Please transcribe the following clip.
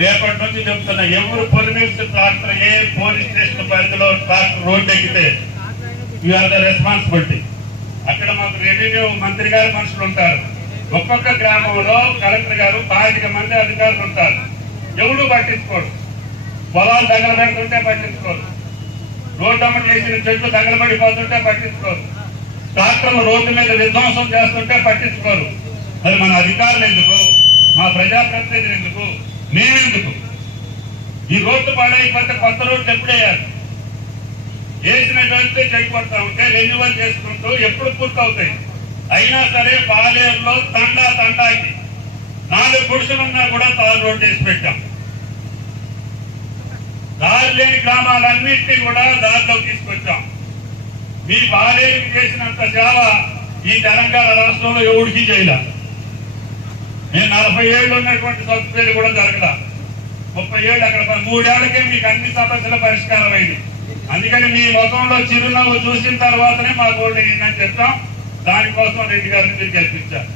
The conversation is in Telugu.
రేపటి నుంచి చెప్తున్నా, ఎవరు పొలిమేసి ట్రాక్టర్ ఏ పోలీస్ స్టేషన్ పరిధిలో ట్రాక్టర్ రోడ్డు ఎక్కితే యూ ఆర్ ద రెస్పాన్సిబిలిటీ. అక్కడ మాకు రెవెన్యూ మంత్రి గారు మనుషులు ఉంటారు. ఒక్కొక్క గ్రామంలో కలెక్టర్ గారు 25 మంది అధికారులు ఉంటారు. ఎవరు పట్టించుకోరు. పొలాలు తగలబెడుతుంటే పట్టించుకోరు. రోడ్డు అమ్మటి వేసిన చెట్లు తగలబడిపోతుంటే పట్టించుకోరు. ట్రాక్టర్లు రోడ్డు మీద విధ్వంసం చేస్తుంటే పట్టించుకోరు. మరి మన అధికారులు ఎందుకు? మా ప్రజాప్రతినిధులు ఎందుకు? మేమెందుకు? ఈ రోడ్డు పాడైపోతే కొత్త రోడ్డు ఎప్పుడేయాలి? వేసినటువంటి చెడిపోతా ఉంటే రెన్యువల్ చేసుకుంటూ ఎప్పుడు పూర్తవుతాయి? అయినా సరే పాలేరులో తండాకి 4 గుడిసెలున్నా కూడా తారు రోడ్డు వేసి పెట్టాం. దారి లేని గ్రామాలన్నింటినీ కూడా దారిలోకి తీసుకొచ్చాం. మీ పాలేరుకి చేసినంత సేవ ఈ తెలంగాణ రాష్ట్రంలో ఎవరికి చేయలే. నేను 40 ఏళ్ళు ఉన్నటువంటి సబ్సిడీ కూడా జరగదా. 30 ఏళ్ళు అక్కడ 3 ఏళ్లకే మీకు అన్ని సమస్యల పరిష్కారం అయింది. అందుకని మీ ముఖంలో చిరునవ్వు చూసిన తర్వాతనే మా గోల్డ్ అయిందని చెప్తాం. దానికోసం రెడ్డి గారిని మీరు గెలిపించారు.